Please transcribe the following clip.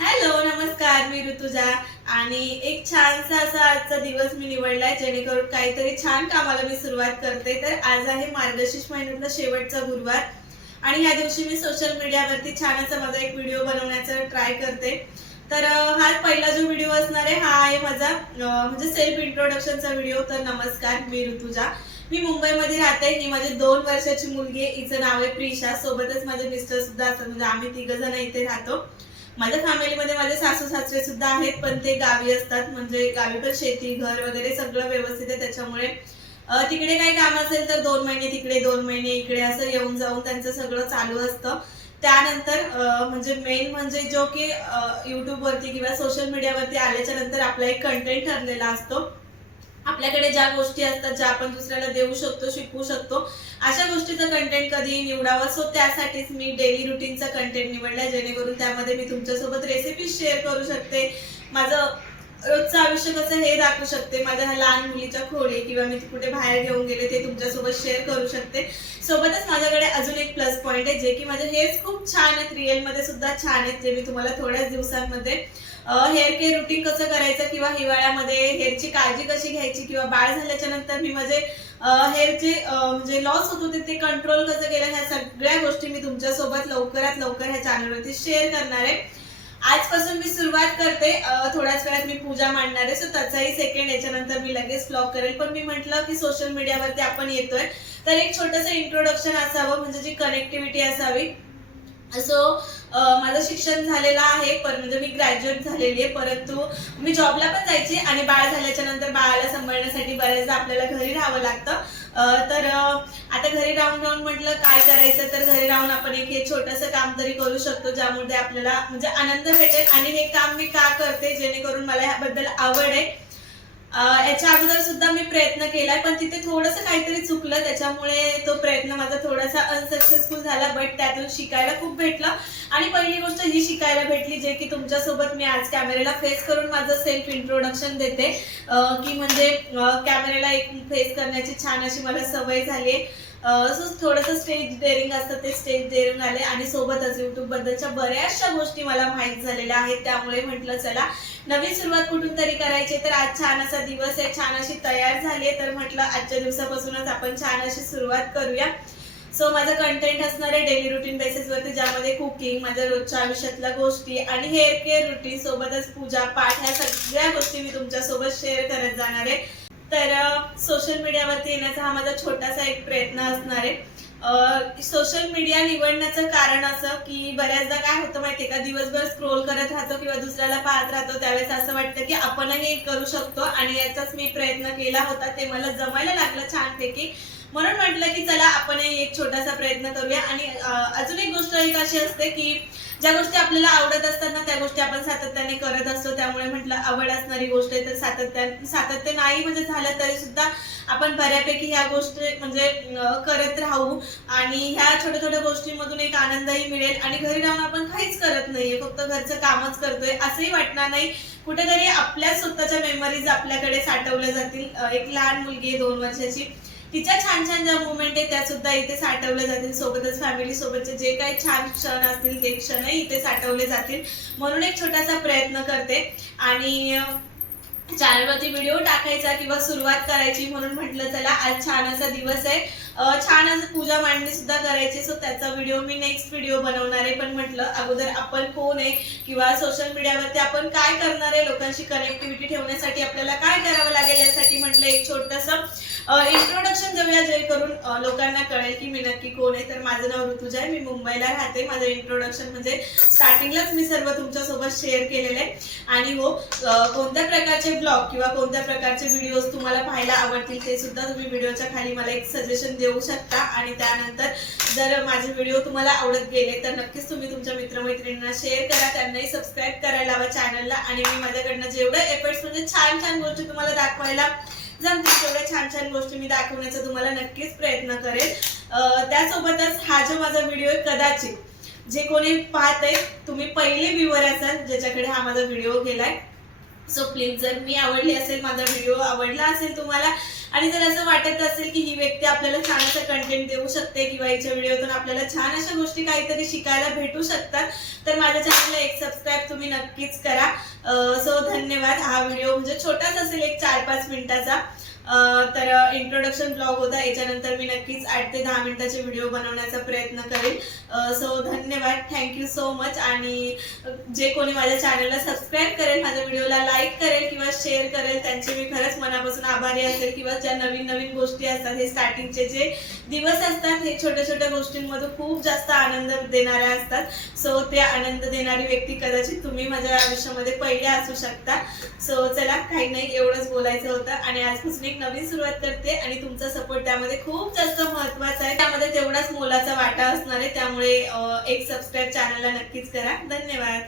Hello नमस्कार मी ऋतुजा. आणि एक छानसा असा आजचा दिवस मी निवडलाय जेणेकरून काहीतरी छान कामाला मी सुरुवात करते. तर आज आहे मार्गशीर्ष महिन्यातला शेवटचा गुरुवार. आणि ह्या दिवशी मी सोशल मीडियावरती छान असा माझा एक व्हिडिओ बनवण्याचा ट्राय करते. तर हा पहिला जो व्हिडिओ असणार आहे हा आहे माझा म्हणजे सेल्फ इंट्रोडक्शनचा व्हिडिओ तर नमस्कार मी ऋतुजा. मी मुंबईमध्ये राहते. ही माझी दोन वर्षाची मुलगी आहे. हिचं नाव आहे प्रिशा. सोबतच माझे मिस्टर सुद्धा असतात. म्हणजे आम्ही तिघ जण इथे राहतो. माझ्या फॅमिलीमध्ये माझे सासू सासरे सुद्धा आहेत पण ते गावी असतात. म्हणजे गावी पण शेती घर वगैरे सगळं व्यवस्थित आहे. त्याच्यामुळे तिकडे काही काम असेल तर दोन महिने तिकडे दोन महिने इकडे असं येऊन जाऊन त्यांचं सगळं चालू असतं. त्यानंतर म्हणजे मेन म्हणजे जो की युट्यूबवरती किंवा सोशल मीडियावरती आल्याच्यानंतर आपला एक कंटेंट ठरलेला असतो. आपल्याकडे ज्या गोष्टी असतात ज्या आपण दुसऱ्याला देऊ शकतो शिकवू शकतो अशा गोष्टीचं कंटेंट कधी निवडावं. सो त्यासाठीच मी डेली रुटीनचा कंटेंट निवडला जेणेकरून त्यामध्ये मी तुमच्यासोबत रेसिपी शेअर करू शकते. माझं रोजचं आयुष्य कसं हे दाखवू शकते? माझ्या ह्या लहान मुलीच्या खोडी किंवा मी कुठे बाहेर घेऊन गेले ते तुमच्यासोबत शेअर करू शकते. सोबतच माझ्याकडे अजून एक प्लस पॉईंट आहे जे की माझे हेअर्स खूप छान आहेत रिअलमध्ये सुद्धा छान आहेत जे मी तुम्हाला थोड्याच दिवसांमध्ये हेअर केअर रुटीन कसं करायचं किंवा हिवाळ्यामध्ये हेअरची काळजी कशी घ्यायची किंवा बाळ झाल्याच्यानंतर मी माझे हेअरचे म्हणजे लॉस होत होते ते कंट्रोल कसं केलं ह्या सगळ्या गोष्टी मी तुमच्यासोबत लवकरात लवकर ह्या चॅनलवरती शेअर करणार आहे. आजपासून मी सुरुवात करते. थोड्याच वेळात मी पूजा मांडणार आहे. सो त्याचाही सेकंड याच्यानंतर मी लगेच ब्लॉग करेल. पण मी म्हटलं की सोशल मीडियावरती आपण येतोय. तर एक छोटंसं इंट्रोडक्शन असावं म्हणजे जी कनेक्टिव्हिटी असावी. सो माझं शिक्षण झालेलं आहे पर म्हणजे मी ग्रॅज्युएट झालेली आहे परंतु मी जॉबला पण जायची आणि बाळ झाल्याच्यानंतर बाळाला सांभाळण्यासाठी बऱ्याचदा आपल्याला घरी राहावं लागतं. तर आता घरी राहून राहून म्हटलं काय करायचं? तर घरी राहून आपण एक हे छोटंसं काम तरी करू शकतो ज्यामुळे आपल्याला म्हणजे आनंद भेटेल. आणि हे काम मी का करते? जेणेकरून मला ह्याबद्दल आवड आहे. याच्या अगोदर सुद्धा मी प्रयत्न केलाय पण तिथे थोडंसं काहीतरी चुकलं त्याच्यामुळे तो प्रयत्न माझा थोडासा अनसक्सेसफुल झाला बट त्यातून शिकायला खूप भेटलं. आणि पहिली गोष्ट ही शिकायला भेटली जे की तुमच्यासोबत मी आज कॅमेऱ्याला फेस करून माझं सेल्फ इंट्रोडक्शन देते. की म्हणजे कॅमेऱ्याला एक फेस करण्याची छान अशी मला सवय झाली आहे. सो थोडंसं स्टेज डेअरिंग असतं ते स्टेज डेअरिंग आले आणि सोबतच युट्यूब बद्दलच्या बऱ्याचशा गोष्टी मला माहीत झालेल्या आहेत. त्यामुळे म्हटलं चला नवीन सुरुवात कुठून तरी करायची तर आज छान असा दिवस आहे छान अशी तयार झाली आहे. तर म्हटलं आजच्या दिवसापासूनच आपण छान अशी सुरुवात करूया. सो माझं कंटेंट असणार आहे डेली रुटीन बेसिस वरती ज्यामध्ये कुकिंग माझ्या रोजच्या आयुष्यातल्या गोष्टी आणि हेअर केअर रुटीन सोबतच पूजा पाठ ह्या सगळ्या गोष्टी मी तुमच्यासोबत शेअर करत जाणार आहे. तर सोशल मीडियावरती येण्याचा हा माझा छोटासा एक प्रयत्न असणार आहे. सोशल मीडिया निवडण्याचं कारण असं की बऱ्याचदा काय होतं माहितीये का दिवसभर स्क्रोल करत राहतो किंवा दुसऱ्याला पाहत राहतो त्यावेळेस असं वाटतं की आपणही करू शकतो आणि याचाच मी प्रयत्न केला होता. ते मला जमायला लागलं छानपैकी. म्हणून म्हटलं की चला आपणही एक छोटासा प्रयत्न करूया. आणि अजून एक गोष्ट एक अशी असते की ज्या गोष्टी आपल्याला आवडत असतात ना त्या गोष्टी आपण सातत्याने करत असतो. त्यामुळे म्हटलं आवड असणारी गोष्ट आहे तर सातत्या सातत्य नाही म्हणजे झालं तरी सुद्धा आपण बऱ्यापैकी ह्या गोष्टी म्हणजे करत राहू. आणि ह्या छोट्या छोट्या गोष्टींमधून एक आनंदही मिळेल. आणि घरी राहून आपण काहीच करत नाहीये. फक्त घरचं कामच करतोय. असंही वाटणार नाही. कुठेतरी आपल्या स्वतःच्या मेमरीज आपल्याकडे साठवल्या जातील. एक लहान मुलगी आहे दोन वर्षाची. तिच्या छान छान ज्या मुवमेंट आहेत त्या सुद्धा इथे साठवल्या जातील. सोबतच फॅमिली सोबतचे जे काही छान क्षण असतील ते क्षणही इथे साठवले जातील. म्हणून एक छोटासा प्रयत्न करते. आणि चॅनलवरती व्हिडिओ टाकायचा किंवा सुरुवात करायची म्हणून म्हटलं चला आज छान असा दिवस आहे. छान असं पूजा मांडणी सुद्धा करायची सो त्याचा व्हिडिओ मी नेक्स्ट व्हिडिओ बनवणार आहे. पण म्हटलं अगोदर आपण कोण आहे किंवा सोशल मीडियावरती आपण काय करणार आहे लोकांशी कनेक्टिव्हिटी ठेवण्यासाठी आपल्याला काय करावं लागेल यासाठी म्हटलं एक छोटंसं इंट्रोडक्शन देऊया करून लोकांना कळेल की मी नक्की कोण आहे. तर माझं नाव ऋतुजा आहे. मी मुंबईला राहते. माझं इंट्रोडक्शन म्हणजे स्टार्टिंगलाच मी सर्व तुमच्यासोबत शेअर केलेलं आहे. आणि हो कोणत्या प्रकारचे ब्लॉग किंवा कोणत्या प्रकारचे व्हिडिओज तुम्हाला पाहायला आवडतील ते सुद्धा तुम्ही व्हिडिओच्या खाली मला एक सजेशन देऊ शकता. आणि त्यानंतर जर माझे व्हिडिओ तुम्हाला आवडत गेले तर नक्कीच तुम्ही तुमच्या मित्रमैत्रिणींना शेअर करा. त्यांनाही सबस्क्राईब करायला हवं चॅनलला आणि मी माझ्याकडनं जेवढं एफर्ट्स म्हणजे छान छान गोष्टी तुम्हाला दाखवायला जमतील तेवढ्या छान छान गोष्टी मी दाखवण्याचा तुम्हाला नक्कीच प्रयत्न करेल त्यासोबतच हा जो माझा व्हिडिओ आहे कदाचित जे कोणी पाहत आहे तुम्ही पहिले व्ह्युअर असाल ज्याच्याकडे हा माझा व्हिडिओ गेलाय. सो प्लीज जर मी आवडली असेल माझा व्हिडिओ आवडला असेल तुम्हाला आणि जर असं वाटत असेल की ही व्यक्ती आपल्याला छान असं कंटेंट देऊ शकते किंवा हिच्या व्हिडिओतून आपल्याला छान अशा गोष्टी काहीतरी शिकायला भेटू शकतात तर माझ्या चॅनलला एक सबस्क्राईब तुम्ही नक्कीच करा. धन्यवाद. हा व्हिडिओ म्हणजे छोटाच असेल एक चार पाच मिनिटाचा. तर इंट्रोडक्शन ब्लॉग होता याच्यानंतर मी नक्कीच आठ ते दहा मिनिटाचे व्हिडिओ बनवण्याचा प्रयत्न करेल सो धन्यवाद. थँक्यू सो मच आणि जे कोणी माझ्या चॅनलला सबस्क्राईब करेल माझ्या व्हिडिओला लाईक करेल किंवा शेअर करेल त्यांचे मी खरंच मनापासून आभारी असेल. किंवा ज्या नवीन नवीन गोष्टी असतात हे स्टार्टिंगचे जे दिवस असतात हे छोट्या छोट्या गोष्टींमधून खूप जास्त आनंद देणाऱ्या असतात. सो ते आनंद देणारी व्यक्ती कदाचित तुम्ही माझ्या आयुष्यामध्ये पहिले असू शकता. सो चला काही नाही एवढंच बोलायचं होतं. आणि आजपासून एक नवीन सुरुवात करते आणि तुमचा सपोर्ट त्यामध्ये खूप जास्त महत्त्वाचा आहे. त्यामध्ये तेवढाच मोलाचा वाटा असणार आहे. त्यामुळे एक सबस्क्राईब चॅनलला नक्कीच करा. धन्यवाद.